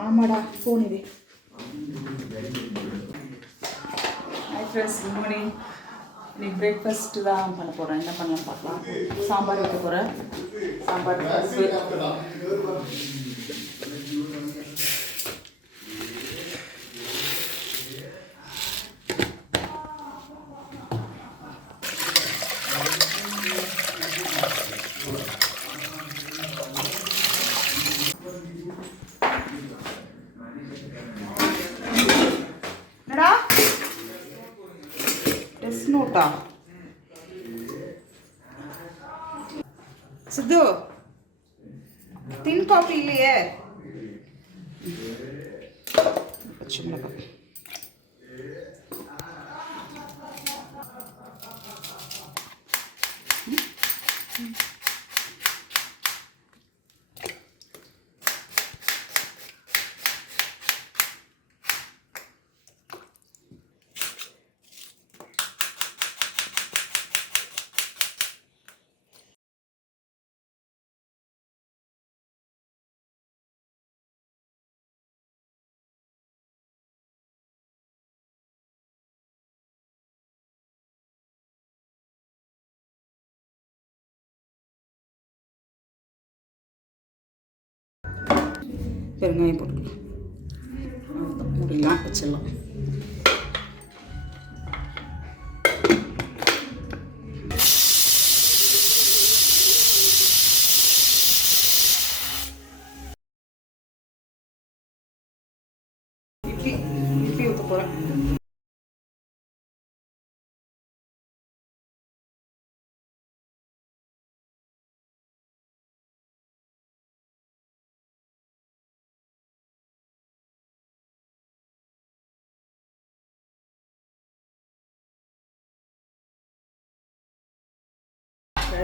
ஆமாடா ஃபோன் இது. Hi friends, good morning. இன்னைக்கு பிரேக்ஃபாஸ்ட்டு தான் பண்ண போகிறேன். என்ன பண்ணலான்னு பார்க்கலாம். சாம்பார் வைக்க போகிறேன். சாம்பார் பருப்பு. என்னடா டெஸ்ட் நோட்டா? சித்து தின் காஃபி இல்லையே. பச்சை மிளகாய். பெருங்காயம் போட்டுக்கலாம். முடியலாம் வச்சிடலாம். இட்லி ஊற்ற போகிறேன்.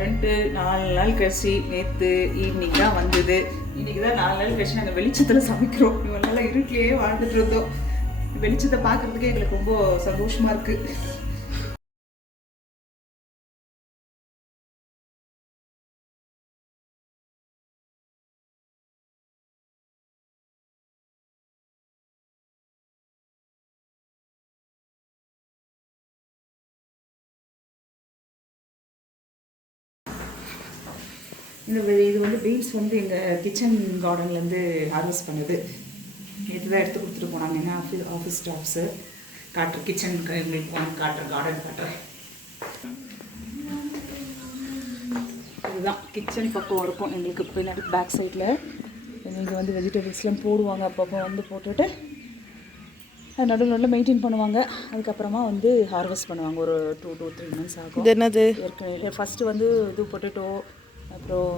ரெண்டு 4 நாள் கழிச்சு நேற்று ஈவினிங் தான் வந்தது. இன்றைக்கி தான் 4 நாள் கழிச்சு நாங்கள் வெளிச்சத்தில் சமைக்கிறோம். இவங்க நல்லா இருட்டிலேயே வாழ்ந்துட்டு இருந்தோம். வெளிச்சத்தை பார்க்குறதுக்கே எங்களுக்கு ரொம்ப சந்தோஷமாக இருக்குது. இது வந்து பீன்ஸ் வந்து எங்கள் கிச்சன் கார்டன்லேருந்து ஹார்வெஸ்ட் பண்ணுது. நேற்று தான் எடுத்து கொடுத்துட்டு போனாங்க. ஏன்னா ஆஃபீஸ் ஸ்டாஃப்ஸு காட்டுற கிச்சன் எங்களுக்கு காட்டுற கார்டன் காட்டுறேன். இதுதான் கிச்சன் பக்கம் இருக்கும் எங்களுக்கு பின்னாடி பேக் சைடில். எங்களுக்கு வந்து வெஜிடபிள்ஸ்லாம் போடுவாங்க. அப்பப்போ வந்து போட்டுட்டு அது நடுவில் மெயின்டைன் பண்ணுவாங்க. அதுக்கப்புறமா வந்து ஹார்வெஸ்ட் பண்ணுவாங்க. ஒரு 2 to 3 months ஆகும். இது என்னது? ஏற்கனவே ஃபஸ்ட்டு வந்து இது பொட்டேட்டோ, அப்புறம்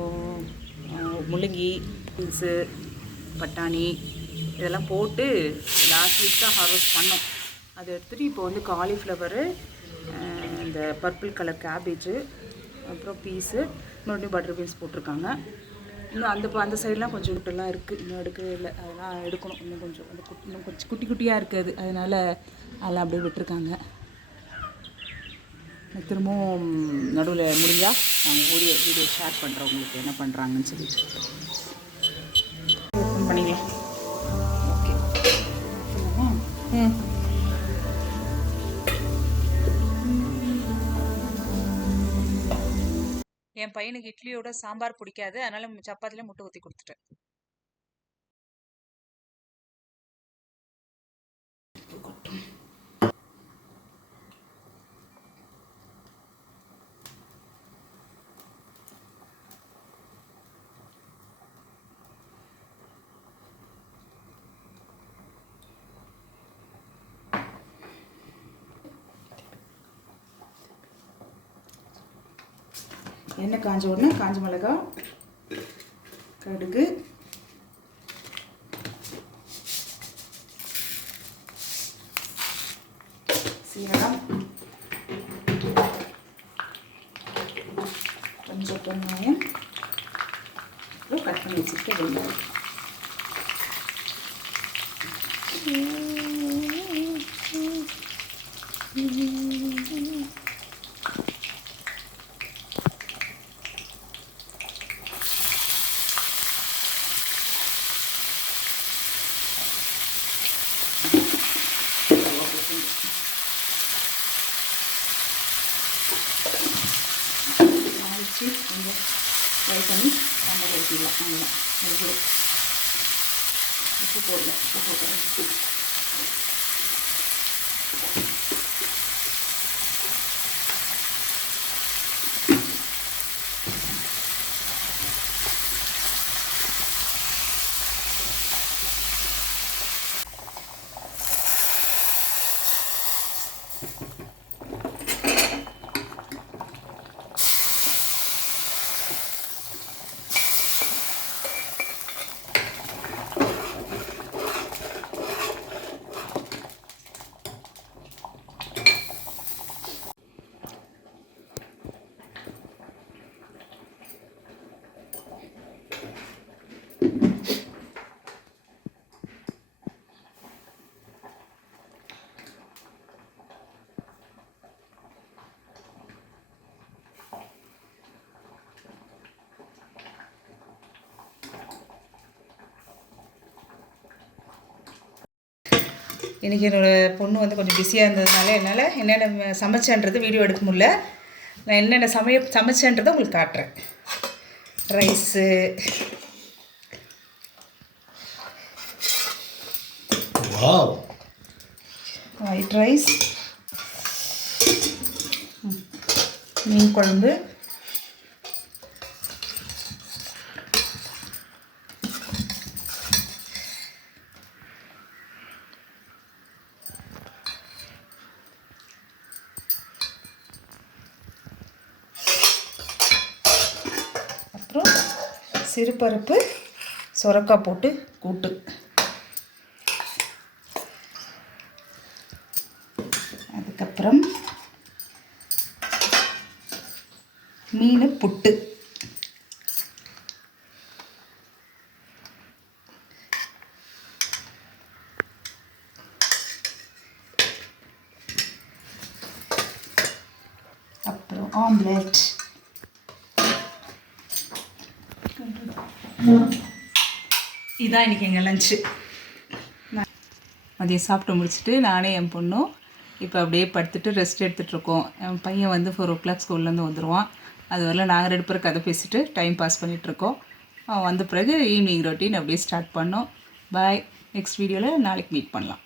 முள்ளங்கி, பீன்ஸு, பட்டாணி இதெல்லாம் போட்டு லாஸ்ட் வீக் தான் ஹார்வெஸ்ட் பண்ணோம். அதை எடுத்துகிட்டு இப்போ வந்து காலிஃப்ளவரு, இந்த பர்பிள் கலர் கேபேஜு, அப்புறம் பீஸு, மறுபடியும் பட்டர் பீன்ஸ் போட்டிருக்காங்க. இன்னும் அந்த சைடெலாம் கொஞ்சம் விட்டுலாம் இருக்குது. இன்னும் எடுக்கவே இல்லை. அதெல்லாம் எடுக்கணும். இன்னும் கொஞ்சம் இன்னும் கொஞ்சம் குட்டி குட்டியாக இருக்குது. அதனால் அதெல்லாம் அப்படியே விட்டுருக்காங்க. திரும்பவும் நடுவில் முடிஞ்சால் நாங்கள் வீடியோ ஷேர் பண்ணுறோம் உங்களுக்கு என்ன பண்ணுறாங்கன்னு சொல்லிட்டு. ஓப்பன் பண்ணிக்கலாம். ஓகே. என் பையனுக்கு இட்லியோட சாம்பார் பிடிக்காது. அதனால் சப்பாத்தியில் முட்டை ஊற்றி கொடுத்துட்டேன். எண்ணெய் காஞ்ச உடனே காஞ்ச மிளகாய், கடுகு, சீரகம், கொஞ்சம் வெங்காயம், அப்புறம் கட் பண்ணி வச்சுருக்க வெங்காயம். கொஞ்சம் ஃப்ரை பண்ணி சாம்பார் ஊற்றிடலாம். அவ்வளோதான் முடிஞ்சது. உப்பு போடல, உப்பு போட்டுறேன். இன்றைக்கி என்னோடய பொண்ணு வந்து கொஞ்சம் பிஸியாக இருந்ததுனால என்னால் என்னென்ன சமைச்சேன்றது வீடியோ எடுக்க முடியல. நான் என்னென்ன சமைச்சேன்றதை உங்களுக்கு காட்டுறேன். ரைஸு, ஒயிட் ரைஸ், மீன் குழம்பு, அப்புறம் சிறுபருப்பு சொரக்காய் போட்டு கூட்டு. அதுக்கப்புறம் மீன் புட்டு. அப்புறம் ஆம்லெட். இதான் இன்றைக்கி எங்கள் லஞ்சு. மதியம் சாப்பிட்டு முடிச்சுட்டு நானே என் பொண்ணும் இப்போ அப்படியே படுத்துட்டு ரெஸ்ட் எடுத்துகிட்ருக்கோம். என் பையன் வந்து 4 o'clock ஸ்கூல்லேருந்து வந்துடுவான். அது வரல நாங்கள் 2 பேரும் கதை பேசிட்டு டைம் பாஸ் பண்ணிகிட்ருக்கோம். அவன் வந்த பிறகு ஈவினிங் ரொட்டீன் அப்படியே ஸ்டார்ட் பண்ணோம். பாய். நெக்ஸ்ட் வீடியோவில் நாளைக்கு மீட் பண்ணலாம்.